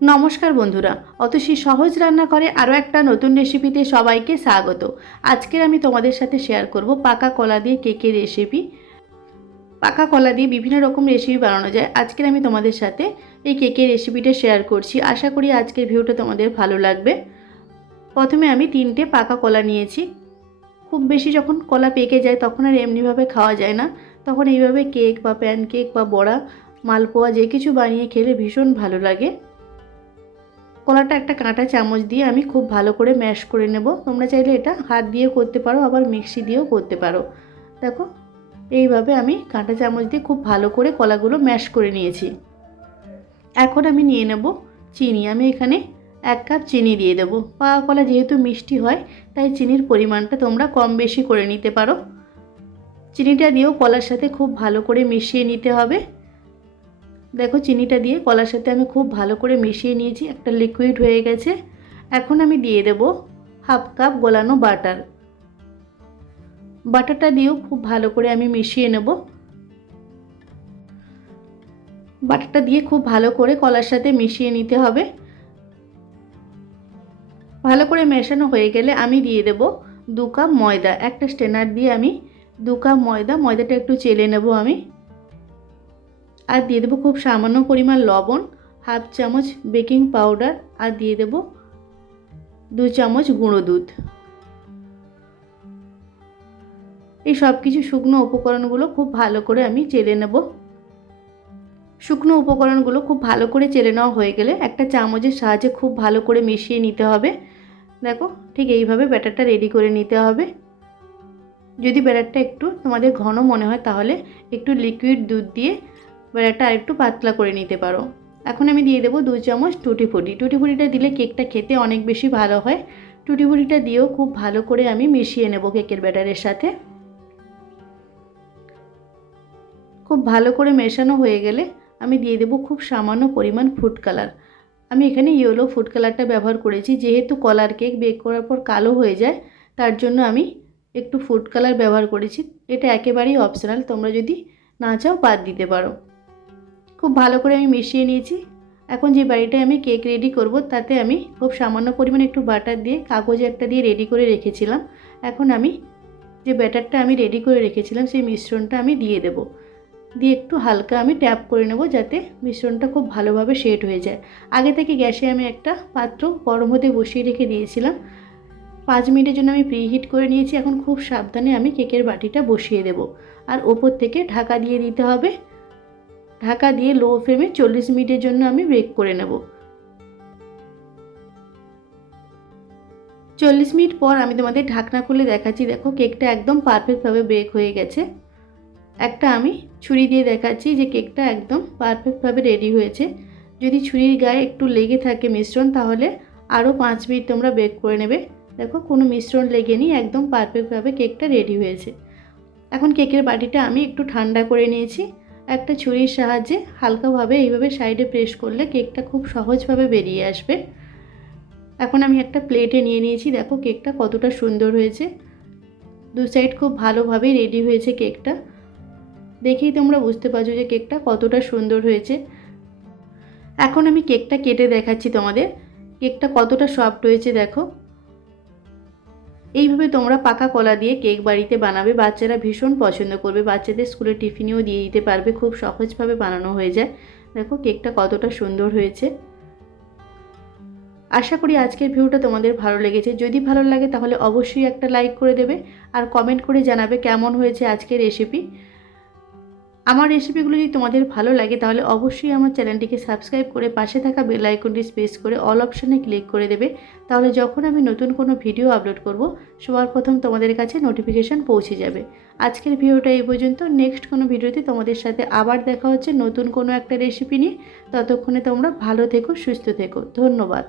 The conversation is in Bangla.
নমস্কার বন্ধুরা, অতসী সহজ রান্না করে আরও একটা নতুন রেসিপিতে সবাইকে স্বাগত। আজকের আমি তোমাদের সাথে শেয়ার করব পাকা কলা দিয়ে কেকের রেসিপি। পাকা কলা দিয়ে বিভিন্ন রকম রেসিপি বানানো যায়। আজকের আমি তোমাদের সাথে এই কেকের রেসিপিটা শেয়ার করছি। আশা করি আজকের ভিডিওটা তোমাদের ভালো লাগবে। প্রথমে আমি 3টে পাকা কলা নিয়েছি। খুব বেশি যখন কলা পেকে যায় তখন আর এমনিভাবে খাওয়া যায় না, তখন এইভাবে কেক বা প্যানকেক বা বড়া, মালপোয়া যে কিছু বানিয়ে খেলে ভীষণ ভালো লাগে। কলাটা একটা কাঁটা চামচ দিয়ে আমি খুব ভালো করে ম্যাশ করে নেব। তোমরা চাইলে এটা হাত দিয়েও করতে পারো, আবার মিক্সি দিয়েও করতে পারো। দেখো এইভাবে আমি কাঁটা চামচ দিয়ে খুব ভালো করে কলাগুলো ম্যাশ করে নিয়েছি। এখন আমি নিয়ে নেব চিনি। আমি এখানে 1 কাপ চিনি দিয়ে দেবো। পাকা কলা যেহেতু মিষ্টি হয় তাই চিনির পরিমাণটা তোমরা কম বেশি করে নিতে পারো। চিনিটা দিয়েও কলার সাথে খুব ভালো করে মিশিয়ে নিতে হবে। দেখো চিনিটা দিয়ে কলার সাথে আমি খুব ভালো করে মিশিয়ে নিয়েছি, একটা লিকুইড হয়ে গেছে। এখন আমি দিয়ে দেব 1/2 কাপ গলানো বাটার। বাটারটা দিয়েও খুব ভালো করে আমি মিশিয়ে নেব। বাটারটা দিয়ে খুব ভালো করে কলার সাথে মিশিয়ে নিতে হবে। ভালো করে মেশানো হয়ে গেলে আমি দিয়ে দেব 2 কাপ ময়দা। একটা স্ট্রেনার দিয়ে আমি 2 কাপ ময়দাটা একটু চেলে নেব আমি। আর দিয়ে দেবো খুব সামান্য পরিমাণ লবণ, 1/2 চামচ বেকিং পাউডার, আর দিয়ে দেব 2 চামচ গুঁড়ো দুধ। এই সব কিছু শুকনো উপকরণগুলো খুব ভালো করে আমি চেলে নেব। শুকনো উপকরণগুলো খুব ভালো করে চেলে নেওয়া হয়ে গেলে একটা চামচের সাহায্যে খুব ভালো করে মিশিয়ে নিতে হবে। দেখো ঠিক এইভাবে ব্যাটারটা রেডি করে নিতে হবে। যদি ব্যাটারটা একটু তোমাদের ঘন মনে হয় তাহলে একটু লিকুইড দুধ দিয়ে ব্যাটারটা আরেকটু পাতলা করে নিতে পারো। এখন আমি দিয়ে দেবো 2 চামচ টুটি ফুটি। টুটি ফুটিটা দিলে কেকটা খেতে অনেক বেশি ভালো হয়। টুটি ফুটিটা দিয়েও খুব ভালো করে আমি মিশিয়ে নেব কেকের ব্যাটারের সাথে। খুব ভালো করে মেশানো হয়ে গেলে আমি দিয়ে দেবো খুব সামান্য পরিমাণ ফুড কালার। আমি এখানে ইয়েলো ফুড কালারটা ব্যবহার করেছি। যেহেতু কলার কেক বেক করার পর কালো হয়ে যায় তার জন্য আমি একটু ফুড কালার ব্যবহার করেছি। এটা একেবারেই অপশনাল, তোমরা যদি না চাও বাদ দিতে পারো। খুব ভালো করে আমি মিশিয়ে নিয়েছি। এখন যে বাড়িটায় আমি কেক রেডি করব তাতে আমি খুব সামান্য পরিমাণে একটু বাটার দিয়ে কাগজে একটা দিয়ে রেডি করে রেখেছিলাম। এখন আমি যে ব্যাটারটা আমি রেডি করে রেখেছিলাম সেই মিশ্রণটা আমি দিয়ে দেব। দিয়ে একটু হালকা আমি ট্যাপ করে নেব যাতে মিশ্রণটা খুব ভালোভাবে সেট হয়ে যায়। আগে থেকে গ্যাসে আমি একটা পাত্র গরম হতে বসিয়ে রেখে দিয়েছিলাম। 5 মিনিটের জন্য আমি প্রিহিট করে নিয়েছি। এখন খুব সাবধানে আমি কেকের বাটিটা বসিয়ে দেব আর ওপর থেকে ঢাকা দিয়ে দিতে হবে। ঢাকা দিয়ে লো ফ্লেমে 40 মিনিটের জন্য আমি বেক করে নেব। 40 মিনিট পর আমি তোমাদের ঢাকনা খুলে দেখাচ্ছি। দেখো কেকটা একদম পারফেক্টভাবে বেক হয়ে গেছে। একটা আমি ছুরি দিয়ে দেখাচ্ছি যে কেকটা একদম পারফেক্টভাবে রেডি হয়েছে। যদি ছুরির গায়ে একটু লেগে থাকে মিশ্রণ তাহলে আরও 5 মিনিট তোমরা বেক করে নেবে। দেখো কোনো মিশ্রণ লেগেনি, একদম পারফেক্টভাবে কেকটা রেডি হয়েছে। এখন কেকের বাটিটা আমি একটু ঠান্ডা করে নিয়েছি। একটা ছুরির সাহায্যে হালকাভাবে এইভাবে সাইডে প্রেস করলে কেকটা খুব সহজভাবে বেরিয়ে আসবে। এখন আমি একটা প্লেটে নিয়ে নিয়েছি। দেখো কেকটা কতটা সুন্দর হয়েছে। দু সাইড খুব ভালোভাবে রেডি হয়েছে কেকটা। দেখেই তোমরা বুঝতে পারছো যে কেকটা কতটা সুন্দর হয়েছে। এখন আমি কেকটা কেটে দেখাচ্ছি তোমাদের কেকটা কতটা সফট হয়েছে। দেখো এইভাবে তোমরা পাকা কলা দিয়ে কেক বাড়িতে বানাবে, বাচ্চারা ভীষণ পছন্দ করবে। বাচ্চাদের স্কুলে টিফিনেও দিয়ে দিতে পারবে, খুব সহজভাবে বানানো হয়ে যায়। দেখো কেকটা কতটা সুন্দর হয়েছে। আশা করি আজকের ভিডিওটা তোমাদের ভালো লেগেছে। যদি ভালো লাগে তাহলে অবশ্যই একটা লাইক করে দেবে আর কমেন্ট করে জানাবে কেমন হয়েছে আজকের রেসিপি। আমার রেসিপিগুলো যদি তোমাদের ভালো লাগে তাহলে অবশ্যই আমার চ্যানেলটিকে সাবস্ক্রাইব করে পাশে থাকা বেল আইকনটি প্রেস করে অল অপশানে ক্লিক করে দেবে। তাহলে যখন আমি নতুন কোনো ভিডিও আপলোড করব সবার প্রথম তোমাদের কাছে নোটিফিকেশান পৌঁছে যাবে। আজকের ভিডিওটা এই পর্যন্ত। নেক্সট কোনো ভিডিওতে তোমাদের সাথে আবার দেখা হচ্ছে নতুন কোনো একটা রেসিপি নিয়ে। ততক্ষণে তোমরা ভালো থেকো, সুস্থ থেকো। ধন্যবাদ।